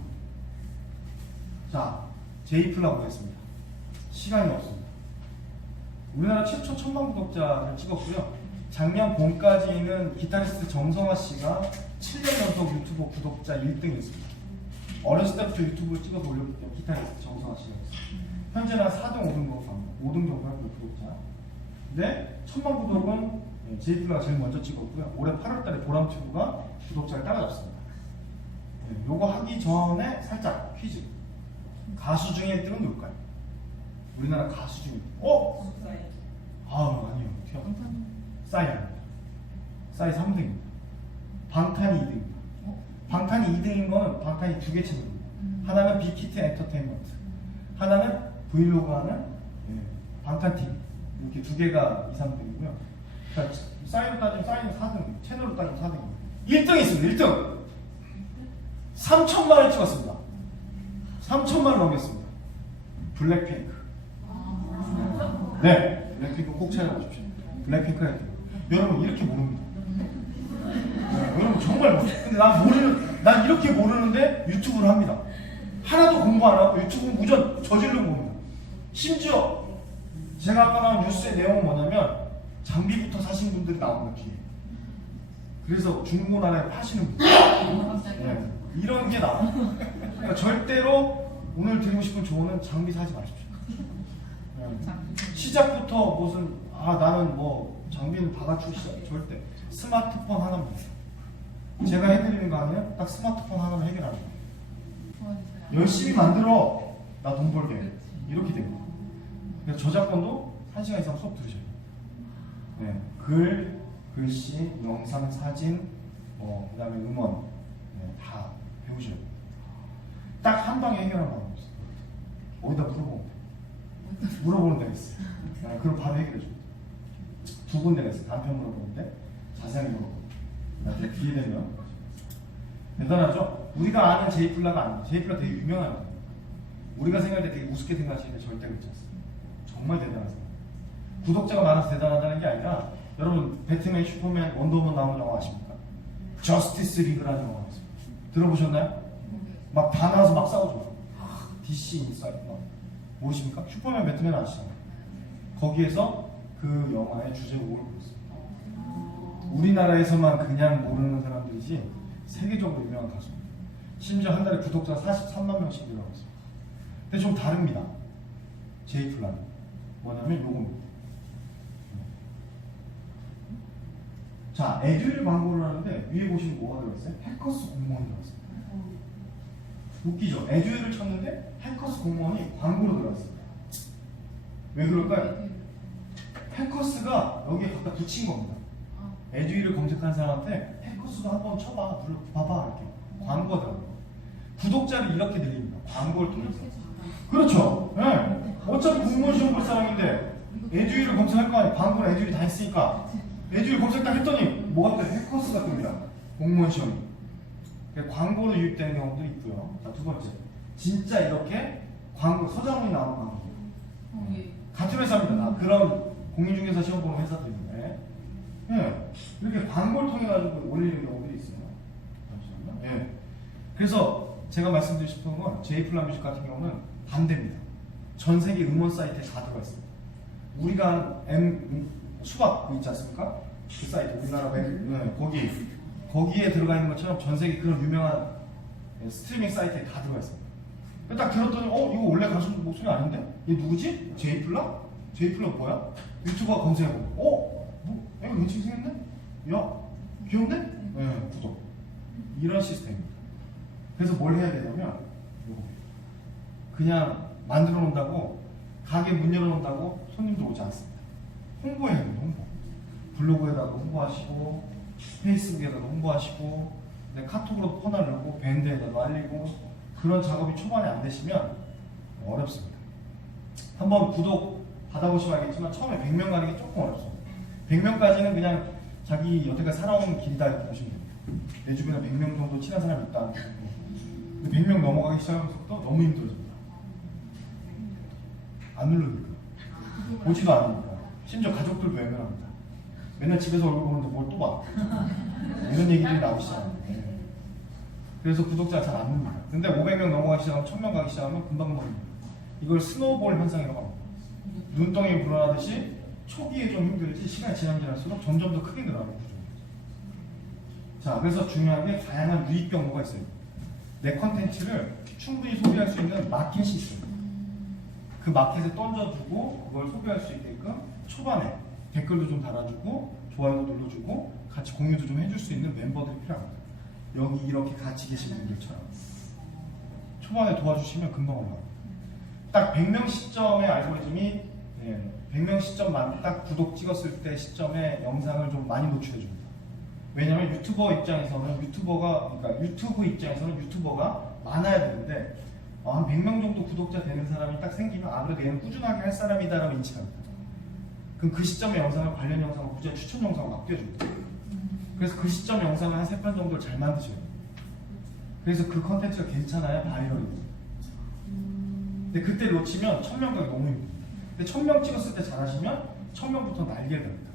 자, 제이플라 보겠습니다. 시간이 없습니다. 우리나라 최초 1000만 구독자를 찍었고요. 작년 봄까지는 기타리스트 정성화 씨가 7년 연속 유튜브 구독자 1등이었습니다. 어렸을 때부터 유튜브를 찍어서 올렸기 때문에 기타리스트 정성화 씨가 있어요. 현재는 4등, 5등 정도 합니다. 5등 정도 하고 구독자. 근데 1000만 구독은 제이플라가 제일 먼저 찍었고요. 올해 8월달에 보람튜브가 구독자를 따라잡습니다. 요거 하기 전에 살짝 퀴즈. 가수 중에 1등은 누굴까요? 우리나라 가수 중에. 아니요. 싸이입니다. 싸이 3등입니다. 방탄이 2등입니다. 방탄이 2등인 거는 방탄이 2개 채널입니다. 하나는 빅히트 엔터테인먼트, 하나는 브이로그 하는 방탄TV. 이렇게 2개가 2, 3등이고요. 그러니까 싸이로 따지면 싸이는 4등, 채널로 따지면 4등입니다. 1등이 있습니다. 1등! 3천만을 찍었습니다. 3천만을 넘겼습니다. 블랙핑크. 네, 블랙핑크 꼭 찾아보십시오. 블랙핑크가 있대요. 여러분 이렇게 모릅니다. 네, 여러분 정말 모르죠. 근데 난 이렇게 모르는데 유튜브를 합니다. 하나도 공부 안 하고 유튜브 무전 저질러 봅니다. 심지어 제가 아까 나온 뉴스의 내용은 뭐냐면 장비부터 사신 분들이 나옵니다. 뒤에. 그래서 중고나라에 파시는 분들. 네, 이런 게 나와요. 그러니까 절대로 오늘 드리고 싶은 조언은 장비 사지 마십시오. 시작부터 무슨 나는 뭐 장비는 다 갖추고 시작. 절대. 스마트폰 하나입니다. 제가 해드리는 거 아니에요? 딱 스마트폰 하나로 해결하는 거예요. 열심히 만들어. 나 돈 벌게. 이렇게 됩니다. 그래서 저작권도 1시간 이상 수업 들으셔야 돼요. 네. 글, 글씨, 영상, 사진, 그 다음에 음원 다 배우셔야 돼요. 딱 한 방에 해결하는 방법이 있어요. 어디다 물어보는 데가 있어요. 그럼 바로 해결해 줍니다. 2군데가 있어요. 단편 물어보는데 자세하게 물어보고 나중에 기회 되면. 대단하죠? 우리가 아는 제이플라가 아니에요. 제이플라 되게 유명한 거예요. 우리가 생각할 때 되게 우습게 생각하시는데 절대 그렇지 않습니다. 정말 대단하세요. 구독자가 많아서 대단하다는 게 아니라 여러분 배트맨, 슈퍼맨, 원더우먼 나오는 영화 아십니까? 저스티스 리그라는 영화가 있습니다. 들어보셨나요? 막 다 나와서 막 싸우죠. DC 인사이드 모르십니까? 슈퍼맨, 배트맨 아시잖아요. 거기에서 그 영화의 주제곡을 불렀습니다. 우리나라에서만 그냥 모르는 사람들이지 세계적으로 유명한 가수입니다. 심지어 한 달에 구독자가 43만 명씩 늘어났습니다. 근데 좀 다릅니다. 제이플란은 뭐냐면 요겁니다. 자, 에듀윌 광고를 하는데 위에 보시면 뭐가 들어있어요? 해커스 공무원이 들어있어요. 웃기죠? 에듀윌을 쳤는데 해커스 공무원이 광고로 들어갔어요. 왜 그럴까요? 해커스가 여기에 갖다 붙인 겁니다. 에듀윌을 검색한 사람한테 해커스도 한번 쳐봐, 봐봐 이렇게 광고가 들어가요. 구독자를 이렇게 늘립니다. 광고를 통해서. 그렇죠. 네. 어차피 공무원 시험 볼 사람인데 에듀윌을 검색할 거 아니에요. 광고를 에듀윌이 다 했으니까 에듀윌 검색딱 했더니 뭐가 또 해커스가 뜹니다. 공무원 시험이. 광고로 유입되는 경우도 있고요. 자, 두 번째, 진짜 이렇게 광고 서장훈이 나오는 광고. 같은 회사입니다. 다 그런 공인중개사 시험 보는 회사들인데, 예, 이렇게 광고를 통해 가지고 올리는 경우들이 있어요. 잠시만요. 예. 그래서 제가 말씀드리고 싶은 건 제이플란 뮤직 같은 경우는 반대입니다. 전 세계 음원 사이트에 다 들어가 있습니다. 우리가 수박 있지 않습니까? 그 사이트 우리나라 거기에 들어가 있는 것처럼 전 세계 그런 유명한 스트리밍 사이트에 다 들어가 있습니다. 딱 들었더니 이거 원래 가수 목소리 아닌데? 얘 누구지? 제이플라? 제이플라 뭐야? 유튜버 검색해보고 뭐? 이거 괜찮게 생겼네? 야 귀엽네? 네, 구독. 이런 시스템입니다. 그래서 뭘 해야 되냐면 그냥 만들어 놓는다고 가게 문 열어 놓는다고 손님도 오지 않습니다. 홍보해야 됩니다. 홍보. 블로그에다가 홍보하시고 페이스북에다가 홍보하시고 카톡으로 퍼날르고 밴드에다가 알리고 그런 작업이 초반에 안 되시면 어렵습니다. 한번 구독 받아보시면 알겠지만 처음에 100명 가는 게 조금 어렵습니다. 100명까지는 그냥 자기 여태까지 살아온 길이다 이렇게 보시면 됩니다. 내 주변에 100명 정도 친한 사람이 있다. 근데 100명 넘어가기 시작하면서부터 너무 힘들어집니다. 안 누르니까. 보지도 않으니까. 심지어 가족들도 외면합니다. 맨날 집에서 얼굴 보는데 뭘 또 봐. 이런 얘기들이 나오기 시작합니다. 그래서 구독자 잘 안 늡니다. 근데 500명 넘어가기 시작하면 1000명 가기 시작하면 금방금방입니다. 이걸 스노우볼 현상이라고 합니다. 눈덩이 불어나듯이 초기에 좀 힘들지 시간이 지날수록 점점 더 크게 늘어나는 구조입니다. 자, 그래서 중요한 게 다양한 유입 경로가 있어요. 내 컨텐츠를 충분히 소비할 수 있는 마켓이 있어요. 그 마켓에 던져주고 그걸 소비할 수 있게끔 초반에 댓글도 좀 달아주고 좋아요도 눌러주고 같이 공유도 좀 해줄 수 있는 멤버들이 필요합니다. 여기 이렇게 같이 계신 분들처럼 초반에 도와주시면 금방 올라가요. 딱 100명 시점의 알고리즘이 100명 시점만 딱 구독 찍었을 때 시점에 영상을 좀 많이 노출해 줍니다. 왜냐하면 유튜브 입장에서는 유튜버가 많아야 되는데 한 100명 정도 구독자 되는 사람이 딱 생기면 그래도 얘는 꾸준하게 할 사람이다라고 인식합니다. 그럼 그 시점의 영상을 관련 영상을 무조건 추천 영상으로 막 띄워줍니다. 그래서 그 시점 영상을 한 3편 정도를 잘 만드셔야 돼요. 그래서 그 컨텐츠가 괜찮아야 바이럴이 돼요. 근데 그때 놓치면 1000명 가기 너무 힘듭니다. 근데 1000명 찍었을 때 잘하시면 1000명부터 날개가 됩니다.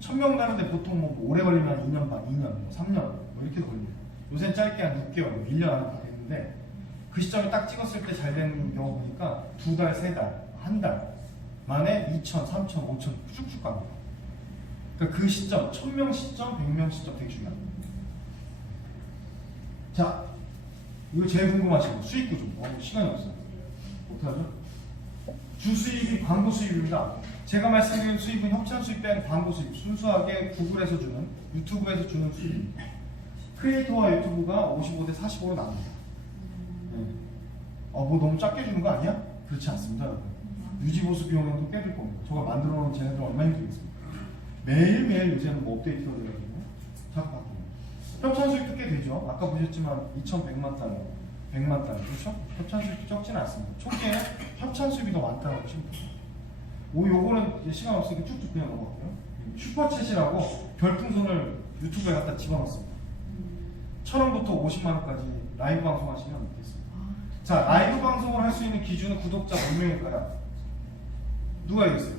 1000명 가는데 보통 뭐 오래 걸리면 2년 반, 2년, 3년 뭐 이렇게 걸립니다. 요새는 짧게 한 6개월, 1년 안에 다 됐는데 그 시점에 딱 찍었을 때 잘 되는 경우 보니까 2달, 3달, 한 달 만에 2천, 3천, 5천 쭉쭉 갑니다. 그러니까 그 시점, 1000명 시점, 100명 시점 되게 중요합니다. 자, 이거 제일 궁금하신 거 수익 구조. 시간이 없어요. 어떡하죠? 주 수입이 광고 수입입니다. 제가 말씀드린 수입은 협찬 수입 빼는 광고 수입, 순수하게 구글에서 주는, 유튜브에서 주는 수입입니다. 크리에이터와 유튜브가 55대 45로 나눕니다. 뭐 너무 작게 주는 거 아니야? 그렇지 않습니다, 여러분. 유지보수 비용도 꽤 들 겁니다. 저가 만들어 놓은 쟤네들 얼마나 힘들겠습니까? 매일매일 요새는 뭐 업데이트가 돼가지고 자꾸 바뀌어요. 협찬 수입도 꽤 되죠. 아까 보셨지만 2,100만 달러, 100만 달러, 그렇죠? 협찬 수입도 적지는 않습니다. 초기에 협찬 수입이 더 많다고 보시면 됩니다. 요거는 이제 시간 없으니까 쭉쭉 그냥 넘어갈게요. 슈퍼챗이라고 별풍선을 유튜브에 갖다 집어넣습니다. 1,000원부터 50만원까지 라이브 방송하시면 되겠습니다. 자, 라이브 방송을 할 수 있는 기준은 구독자 몇 명일까요? 누가 얘기했어요?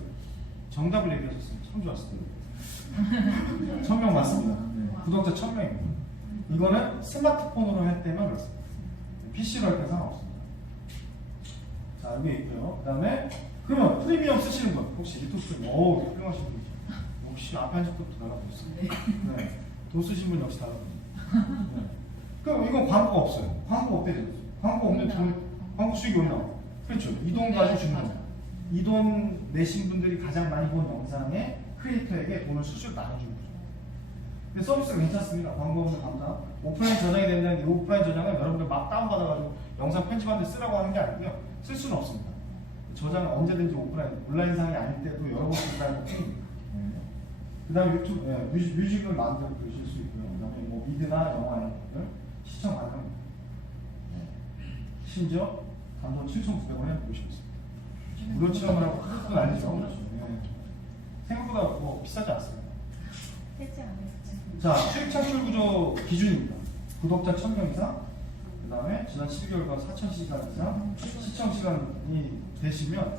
정답을 얘기하셨어요. 참 좋았어요. 1000명 맞습니다. 구독자 1000명입니다. 이거는 스마트폰으로 할 때만 그렇습니다. PC로 할 때 상관없습니다. 자, 여기 있고요. 그 다음에 그러면 프리미엄 쓰시는 분 혹시 유튜브 프리미엄 훌륭하신 분이죠. 역시 앞에 한쪽부터 달라붙었어요. 네. 돈 쓰신 분 역시 달라붙었어요. 네. 그럼 이건 광고가 없어요. 광고 어때 되죠? 광고 없는데 광고 수익이 어디 나와? 그렇죠. 이 돈 가지고 주는 거예요. 이 돈 내신 분들이 가장 많이 본 영상에 크리에이터에게 돈을 수수료 나눠주는 거죠. 근데 서비스가 괜찮습니다. 광고 없는 감사. 오프라인 저장이 된다는 게 오프라인 저장은 여러분들 막 다운받아가지고 영상 편집하는데 쓰라고 하는 게 아니고요. 쓸 수는 없습니다. 저장은 언제든지 온라인상이 아닐 때도 여러 번 쓴다는 것뿐. 그 다음에 유튜브, 뮤직을 만들어 보실 수 있고요. 그 다음에 뭐 미드나 영화 이런 것들 시청 가능합니다. 심지어 단돈 7,900원에 보실 수 있습니다. 무료 체험을 하고 큰 난리죠. 생각보다 뭐 비싸지 않습니다. 했지 않았지. 자, 수익 창출 구조 기준입니다. 구독자 1000명 이상, 그 다음에 지난 12개월간 4000시간 이상, 시청 시간이 되시면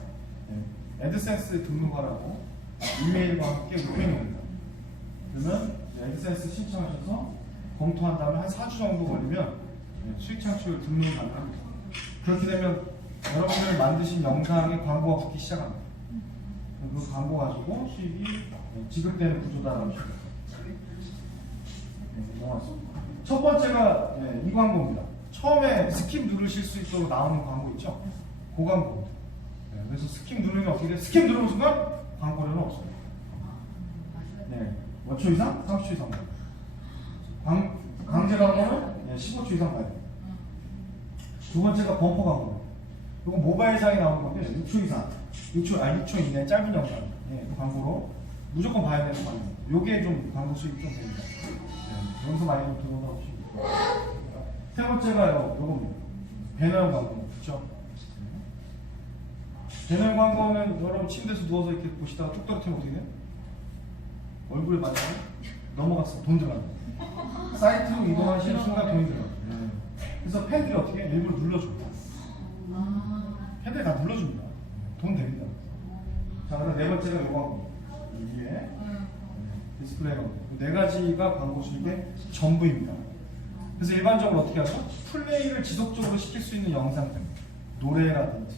애드센스 등록하라고 이메일과 함께 우편이 옵니다. 그러면 애드센스 신청하셔서 검토한 다음에 한 4주 정도 걸리면 수익 창출 등록이 가능합니다. 그렇게 되면 여러분들 만드신 영상에 광고가 붙기 시작합니다. 그 광고 가지고 수익이 지급되는 구조다라고 보시면 됩니다. 첫 번째가 이 광고입니다. 처음에 스킵 누르실 수 있도록 나오는 광고 있죠? 그 광고입니다. 그래서 스킵 누르면 어떻게 돼요? 스킵 누르는 순간 광고료는 없어요. 몇 초 이상? 30초 이상. 강제 광고는 15초 이상 가야 돼요. 두 번째가 범퍼 광고. 이건 모바일상에 나오는 건데 6초 이상, 6초 이내 짧은 영상 광고로 무조건 봐야 되는 광고입니다. 요게 좀 광고 수익 좀 됩니다. 여기서 많이 좀 들어오시고. 세 번째가 요겁니다. 배너 광고. 그렇죠? 배너 광고는 여러분 침대에서 누워서 이렇게 보시다가 뚝 떨어뜨리면 어떻게 돼요? 얼굴에 맞아요? 넘어갔어요. 돈 들어갑니다. 사이트로 이동하시는 순간 돈이 들어가요. 그래서 팬들이 어떻게 해요? 일부러 눌러줍니다. 팬들이 다 눌러줍니다. 돈 됩니다. 자, 그럼 네 번째가 요 광고. 위에 디스플레이 광고. 네 가지가 광고 수익의 전부입니다. 그래서 일반적으로 어떻게 하죠? 플레이를 지속적으로 시킬 수 있는 영상들, 노래라든지,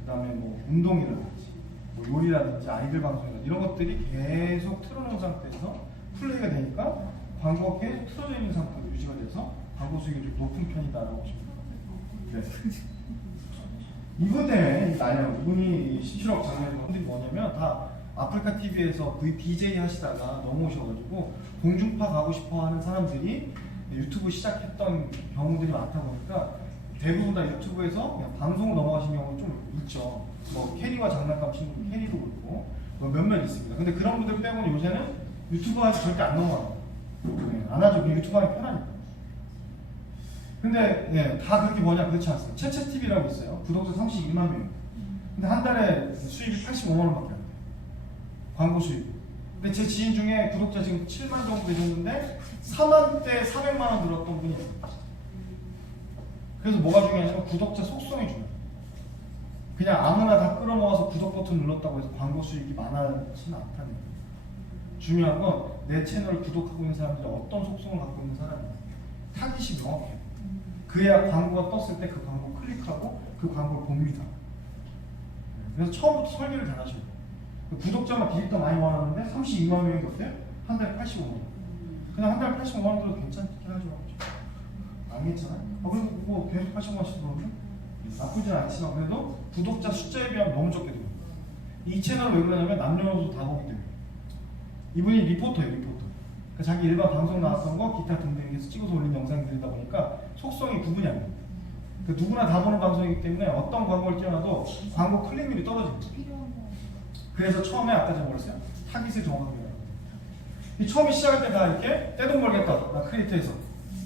그 다음에 뭐 운동이라든지, 뭐 요리라든지, 아이들 방송이라든지 이런 것들이 계속 틀어놓은 상태에서 플레이가 되니까 광고가 계속 틀어져 있는 상태로 유지가 돼서 광고 수익이 좀 높은 편이다라고 보시면 됩니다. 이분 때문에 이분이 17억 장면분들이 뭐냐면 다 아프리카 TV에서 BJ 하시다가 넘어오셔가지고 공중파 가고 싶어하는 사람들이 유튜브 시작했던 경우들이 많다 보니까 대부분 다 유튜브에서 그냥 방송으로 넘어가신 경우는 좀 있죠. 뭐 캐리와 장난감 친구 캐리도 그렇고 뭐 몇몇 있습니다. 근데 그런 분들 빼고는 요새는 유튜브 하서 절대 안 넘어가요. 안 하죠. 유튜브 하기 편하니까. 근데 다 그렇게 뭐냐 그렇지 않습니다. 채채TV라고 있어요. 구독자 32만 명. 근데 한 달에 수입이 85만 원밖에 안 돼요. 광고 수입. 근데 제 지인 중에 구독자 지금 7만 정도 되셨는데 4만 대 400만 원 늘었던 분이 있어요. 그래서 뭐가 중요하냐면 구독자 속성이 중요해요. 그냥 아무나 다 끌어모아서 구독 버튼 눌렀다고 해서 광고 수익이 많아지는 않다는 거예요. 중요한 건 내 채널을 구독하고 있는 사람들이 어떤 속성을 갖고 있는 사람이냐. 타깃이 명확해요. 그래야 광고가 떴을 때 그 광고 클릭하고 그 광고를 봅니다. 그래서 처음부터 설계를 잘 하셔야 돼요. 구독자가 비슷한 많이 원하는데 32만 명이 어때요? 한 달에 85만 원. 그냥 한 달에 85만 원 들어도 괜찮긴 하죠. 안 괜찮아요? 그리고 뭐 계속 85만 원씩 들어오면 나쁘진 않지만 그래도 구독자 숫자에 비하면 너무 적게 들어요. 이 채널을 왜 그러냐면 남녀노소 다 보기 때문에. 이분이 리포터예요, 리포터. 그러니까 자기 일반 방송 나왔던 거 기타 등등에서 찍어서 올린 영상들이다 보니까 속성이 구분이 안 됩니다. 그러니까 누구나 다 보는 방송이기 때문에 어떤 광고를 띄워놔도 광고 클릭률이 떨어집니다. 그래서 처음에 아까 제가 뭐랬어요? 타깃을 정확하게 해야 됩니다. 처음에 시작할 때 다 이렇게 떼돈 벌겠다, 나 크리에이터에서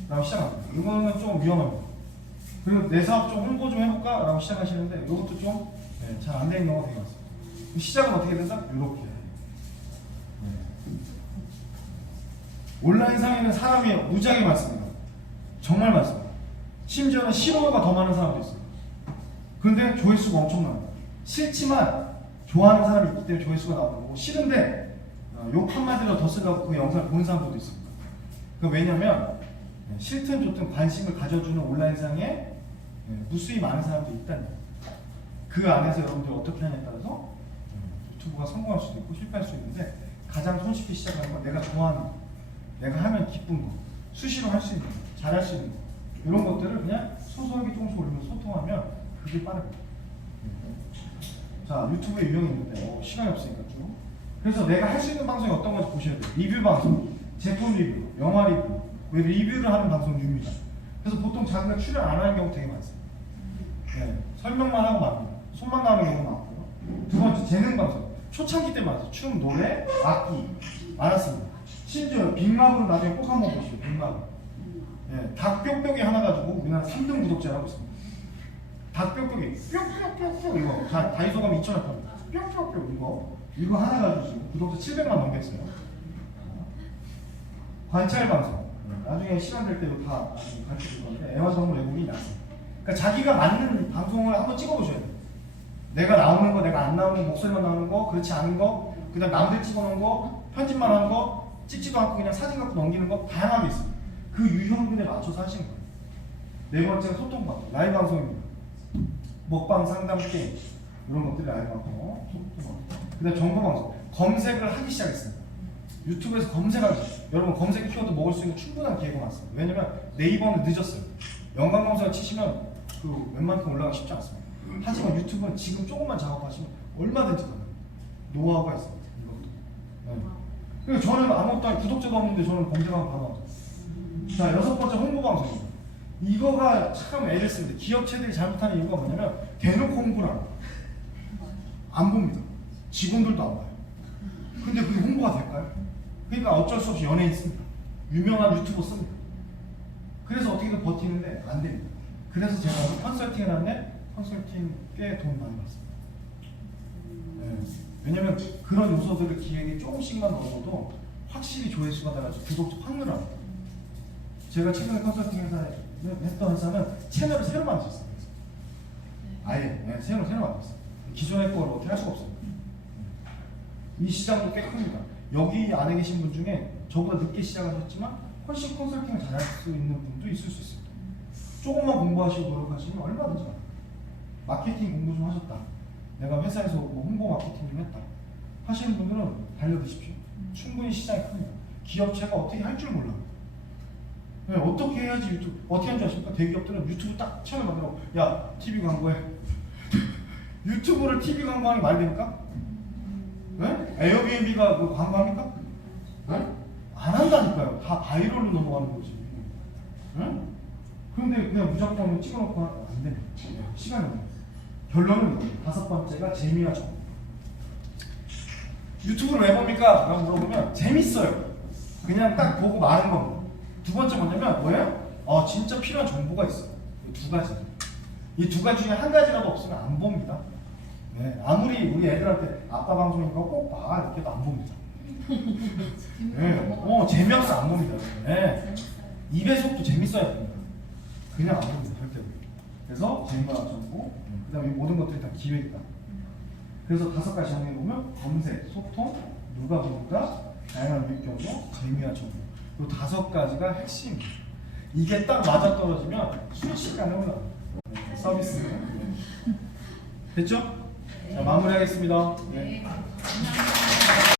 라고 시작합니다. 이거는 좀 위험합니다. 그리고 내 사업 좀 홍보 좀 해볼까? 라고 시작하시는데 이것도 좀 잘 안 되는 경우가 되게 많습니다. 시작은 어떻게 된다? 이렇게. 온라인상에는 사람이 무지하게 많습니다. 정말 많습니다. 심지어는 싫어요가 더 많은 사람도 있어요. 그런데 조회수가 엄청나요. 싫지만 좋아하는 사람이 있기 때문에 조회수가 나오는 거고 싫은데 욕 한마디로 더 쓰려고 그 영상을 보는 사람들도 있습니다. 왜냐면 싫든 좋든 관심을 가져주는 온라인상에 무수히 많은 사람들이 있다는 거예요. 그 안에서 여러분들이 어떻게 하냐에 따라서 유튜브가 성공할 수도 있고 실패할 수 있는데 가장 손쉽게 시작하는 건 내가 좋아하는 거, 내가 하면 기쁜 거, 수시로 할 수 있는 거, 잘할 수 있는 거 이런 것들을 그냥 소소하게 조금씩 올리면서 소통하면 그게 빠릅니다. 자, 유튜브에 유형이 있는데 시간이 없으니까 쭉. 그래서 내가 할 수 있는 방송이 어떤 건지 보셔야 돼요. 리뷰 방송, 제품 리뷰, 영화 리뷰, 왜 리뷰를 하는 방송류입니다. 그래서 보통 자기가 출연 안 하는 경우 되게 많습니다. 네, 설명만 하고 맙니다. 손만 나오는 경우가 많고요. 두 번째, 재능 방송. 초창기 때 많았어요. 춤, 노래, 악기 많았습니다. 심지어 빅마블을 나중에 꼭 한번 보시죠. 빅마블. 네, 닭뿅뿅이 하나 가지고 우리나라 3등 구독자를 하고 있습니다. 닭뿅뿅이 뿅뿅뿅뿅 이거 다이소 가면 2,000원 합니다. 뿅뿅뿅 이거 하나 가지고 지금 구독자 700만 넘겼어요. 관찰 방송. 나중에 시간 될 때도 다 가르쳐 줄 건데 애완동물 외국인이 나왔습니다. 그러니까 자기가 맞는 방송을 한번 찍어보셔야 돼요. 내가 나오는 거, 내가 안 나오는 거, 목소리만 나오는 거, 그렇지 않은 거, 그다음 남들 찍어놓은 거, 편집만 하는 거, 찍지도 않고 그냥 사진 갖고 넘기는 거 다양하게 있습니다. 그 유형군에 맞춰서 하시는 거예요. 네 번째가 소통 방송, 라이브 방송입니다. 먹방, 상담, 게임 이런 것들이 라이브 방송, 소통 방송. 그다음 정보 방송, 검색을 하기 시작했습니다. 유튜브에서 검색하기. 여러분 검색 키워드 먹을 수 있는 충분한 기회가 많습니다. 왜냐면 네이버는 늦었어요. 연관검색어 치시면 그 웬만큼 올라가기 쉽지 않습니다. 하지만 유튜브는 지금 조금만 작업하시면 얼마든지 가능해요. 노하우가 있습니다. 이것도. 네. 그리고 저는 아무것도 아니 구독자도 없는데 저는 검색하면 바로 나오죠. 자, 여섯 번째 홍보 방송입니다. 이거가 참 애를 씁니다. 기업체들이 잘못하는 이유가 뭐냐면 대놓고 홍보를 안 해요. 안 봅니다. 직원들도 안 봐요. 근데 그게 홍보가 될까요? 그러니까 어쩔 수 없이 연예인 씁니다. 유명한 유튜버 씁니다. 그래서 어떻게든 버티는데 안 됩니다. 그래서 제가 컨설팅을 하는데 컨설팅 꽤 돈 많이 받습니다. 네. 왜냐면 그런 요소들을 기획에 조금씩만 넣어도 확실히 조회수가 달라서 구독자 확 늘어납니다. 제가 최근에 컨설팅 회사에 했던 회사는 채널을 새로 만들었어요. 아예 네, 새로 만들었어요. 기존의 걸 어떻게 할 수가 없어요. 이 시장도 꽤 큽니다. 여기 안에 계신 분 중에 저보다 늦게 시작하셨지만 훨씬 컨설팅을 잘할 수 있는 분도 있을 수 있습니다. 조금만 공부하시고 노력하시면 얼마든지 많아요. 마케팅 공부 좀 하셨다. 내가 회사에서 뭐 홍보 마케팅 좀 했다. 하시는 분들은 달려드십시오. 충분히 시장이 큽니다. 기업체가 어떻게 할 줄 몰라요. 네, 어떻게 해야지 유튜브, 어떻게 하는 줄 아십니까? 대기업들은 유튜브 딱 채널 만들어. 야, TV 광고해. 유튜브를 TV 광고하는 게 말이 됩니까? 네? 에어비앤비가 뭐 광고합니까? 네? 안 한다니까요. 다 바이럴로 넘어가는 거지. 네? 그런데 그냥 무조건 찍어놓고 안 됩니다. 시간이 없네요. 결론은 이거예요. 다섯 번째가 재미와 정보. 유튜브를 왜 봅니까? 라고 물어보면 재밌어요. 그냥 딱 보고 마는 겁니다. 두 번째 뭐냐면 뭐예요? 진짜 필요한 정보가 있어요. 이 두 가지. 이 두 가지 중에 한 가지라도 없으면 안 봅니다. 네, 아무리 우리 애들한테 아빠 방송인 거 꼭 봐 이렇게 해도 안 봅니다. 네, 재미없어 안 봅니다. 네, 입의 속도 재밌어야 됩니다. 그냥 안 봅니다. 할 때도. 그래서 재미와 정보, 그다음에 이 모든 것들이 다 기획이다. 그래서 다섯 가지 정리해 보면 검색, 소통, 누가 보는가, 다양한 유익 경로, 재미와 정보. 이 다섯 가지가 핵심. 이게 딱 맞아 떨어지면 순식간에 올라갑니다. 서비스. 됐죠? 자, 마무리하겠습니다. 네. 감사합니다.